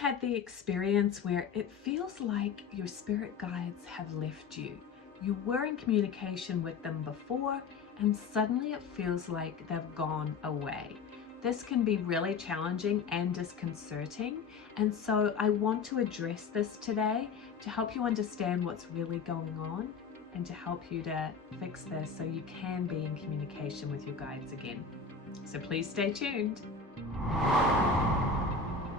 had the experience where it feels like your spirit guides have left you? You were in communication with them before and suddenly it feels like they've gone away. This can be really challenging and disconcerting, and so I want to address this today to help you understand what's really going on and to help you to fix this so you can be in communication with your guides again. So please stay tuned.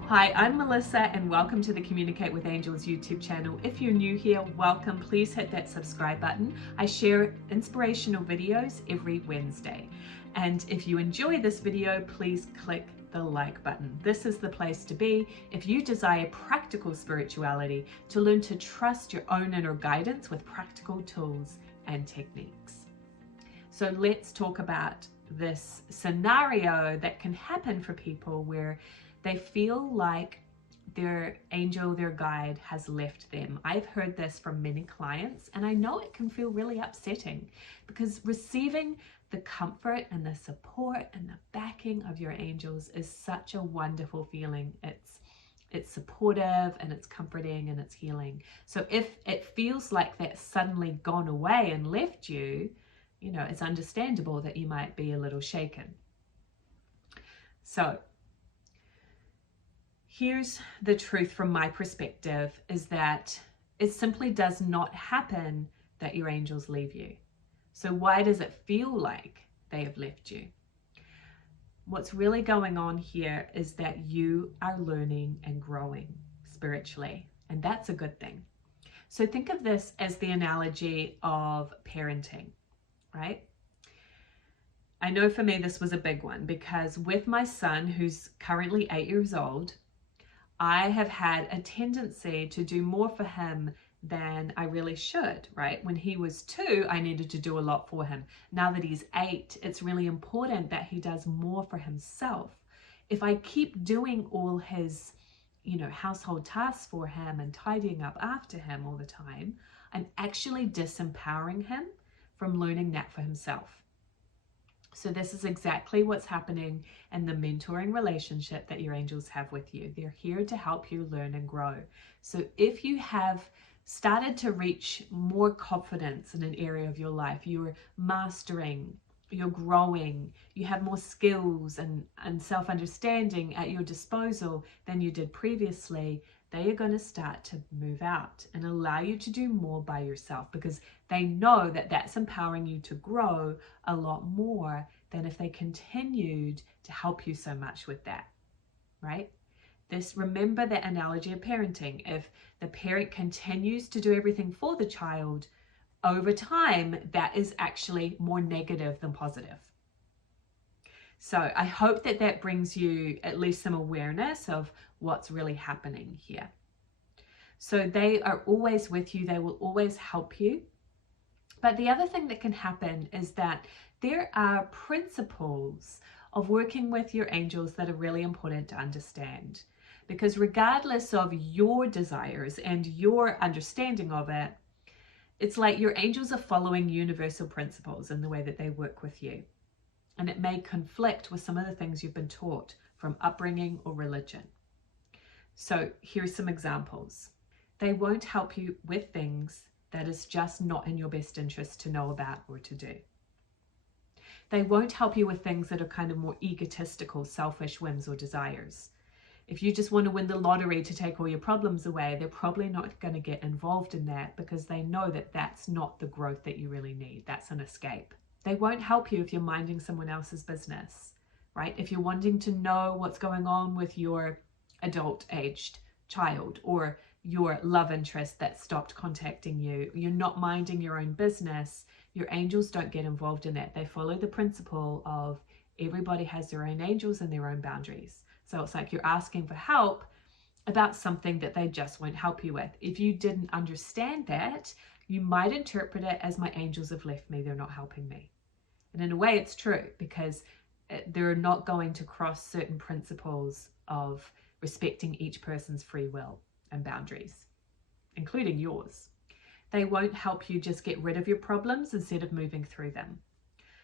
Hi, I'm Melissa and welcome to the Communicate with Angels YouTube channel. If you're new here, welcome. Please hit that subscribe button. I share inspirational videos every Wednesday. And if you enjoy this video, please click the like button. This is the place to be if you desire practical spirituality to learn to trust your own inner guidance with practical tools and techniques. So let's talk about this scenario that can happen for people where they feel like their angel, their guide has left them. I've heard this from many clients and I know it can feel really upsetting because receiving the comfort and the support and the backing of your angels is such a wonderful feeling. It's supportive and it's comforting and it's healing. So if it feels like that's suddenly gone away and left you, you know, it's understandable that you might be a little shaken. So here's the truth from my perspective is that it simply does not happen that your angels leave you. So why does it feel like they have left you? What's really going on here is that you are learning and growing spiritually, and that's a good thing. So think of this as the analogy of parenting, right? I know for me this was a big one because with my son, who's currently 8 years old, I have had a tendency to do more for him than I really should, right? When he was 2, I needed to do a lot for him. Now that he's 8, it's really important that he does more for himself. If I keep doing all his, household tasks for him and tidying up after him all the time, I'm actually disempowering him from learning that for himself. So this is exactly what's happening in the mentoring relationship that your angels have with you. They're here to help you learn and grow. So if you have started to reach more confidence in an area of your life, you're mastering, you're growing, you have more skills and self-understanding at your disposal than you did previously, they are going to start to move out and allow you to do more by yourself because they know that that's empowering you to grow a lot more than if they continued to help you so much with that, right? Remember the analogy of parenting. If the parent continues to do everything for the child, over time, that is actually more negative than positive. So I hope that that brings you at least some awareness of what's really happening here. So they are always with you. They will always help you. But the other thing that can happen is that there are principles of working with your angels that are really important to understand. Because regardless of your desires and your understanding of it, it's like your angels are following universal principles in the way that they work with you. And it may conflict with some of the things you've been taught from upbringing or religion. So here's some examples. They won't help you with things that is just not in your best interest to know about or to do. They won't help you with things that are kind of more egotistical, selfish whims or desires. If you just want to win the lottery to take all your problems away, they're probably not going to get involved in that because they know that that's not the growth that you really need. That's an escape. They won't help you if you're minding someone else's business, right? If you're wanting to know what's going on with your adult-aged child or your love interest that stopped contacting you, you're not minding your own business, your angels don't get involved in that. They follow the principle of everybody has their own angels and their own boundaries. So it's like you're asking for help about something that they just won't help you with. If you didn't understand that, you might interpret it as my angels have left me, they're not helping me. And in a way it's true because they're not going to cross certain principles of respecting each person's free will and boundaries, including yours. They won't help you just get rid of your problems instead of moving through them.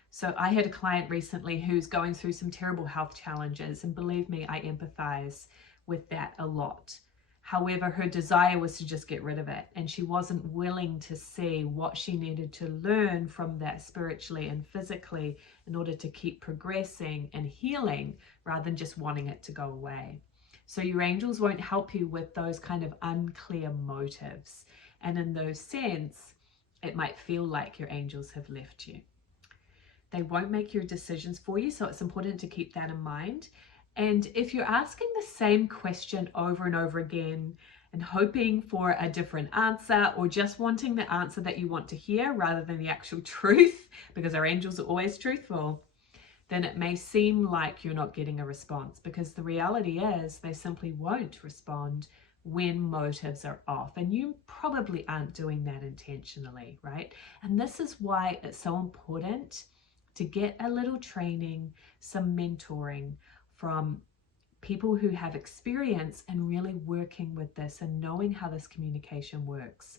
So I had a client recently who's going through some terrible health challenges, and believe me, I empathize with that a lot. However, her desire was to just get rid of it, and she wasn't willing to see what she needed to learn from that spiritually and physically in order to keep progressing and healing rather than just wanting it to go away. So your angels won't help you with those kind of unclear motives. And in those sense, it might feel like your angels have left you. They won't make your decisions for you, so it's important to keep that in mind. And if you're asking the same question over and over again and hoping for a different answer, or just wanting the answer that you want to hear rather than the actual truth, because our angels are always truthful, then it may seem like you're not getting a response, because the reality is they simply won't respond when motives are off. And you probably aren't doing that intentionally, right? And this is why it's so important to get a little training, some mentoring from people who have experience and really working with this and knowing how this communication works.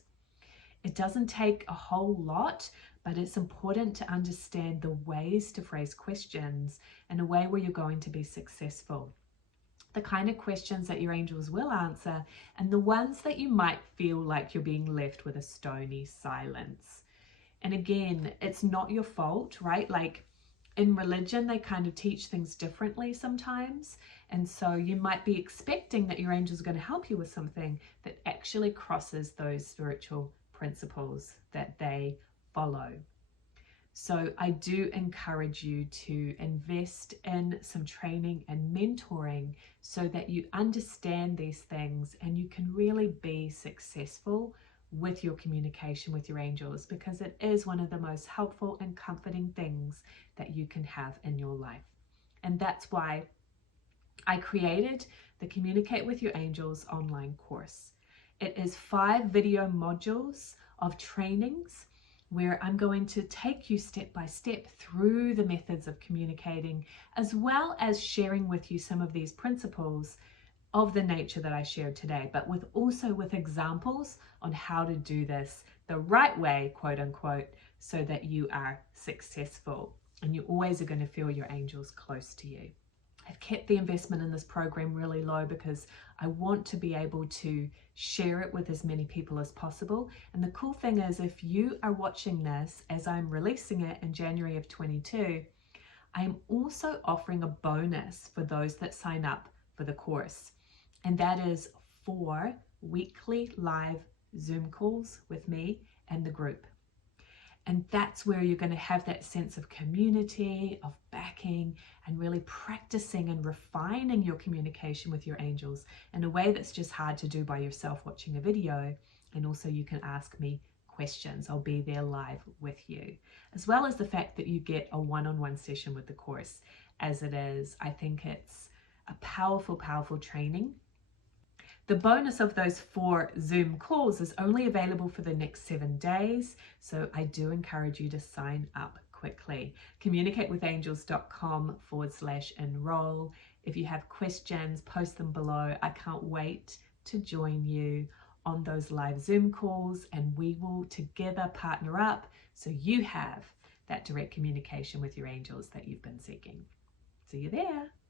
It doesn't take a whole lot, but it's important to understand the ways to phrase questions in a way where you're going to be successful. The kind of questions that your angels will answer, and the ones that you might feel like you're being left with a stony silence. And again, it's not your fault, right? Like in religion, they kind of teach things differently sometimes. And so you might be expecting that your angels are going to help you with something that actually crosses those spiritual principles that they follow. So I do encourage you to invest in some training and mentoring so that you understand these things and you can really be successful with your communication with your angels, because it is one of the most helpful and comforting things that you can have in your life. And that's why I created the Communicate with Your Angels online course. It is 5 video modules of trainings where I'm going to take you step by step through the methods of communicating, as well as sharing with you some of these principles of the nature that I shared today, but also with examples on how to do this the right way, quote unquote, so that you are successful and you always are going to feel your angels close to you. I've kept the investment in this program really low because I want to be able to share it with as many people as possible. And the cool thing is, if you are watching this as I'm releasing it in January of 22, I am also offering a bonus for those that sign up for the course. And that is 4 weekly live Zoom calls with me and the group. And that's where you're going to have that sense of community, of backing, and really practicing and refining your communication with your angels in a way that's just hard to do by yourself watching a video. And also you can ask me questions. I'll be there live with you, as well as the fact that you get a one-on-one session with the course. As it is, I think it's a powerful, powerful training. The bonus of those 4 Zoom calls is only available for the next 7 days, so I do encourage you to sign up quickly. Communicatewithangels.com/enroll. If you have questions, post them below. I can't wait to join you on those live Zoom calls, and we will together partner up so you have that direct communication with your angels that you've been seeking. See you there.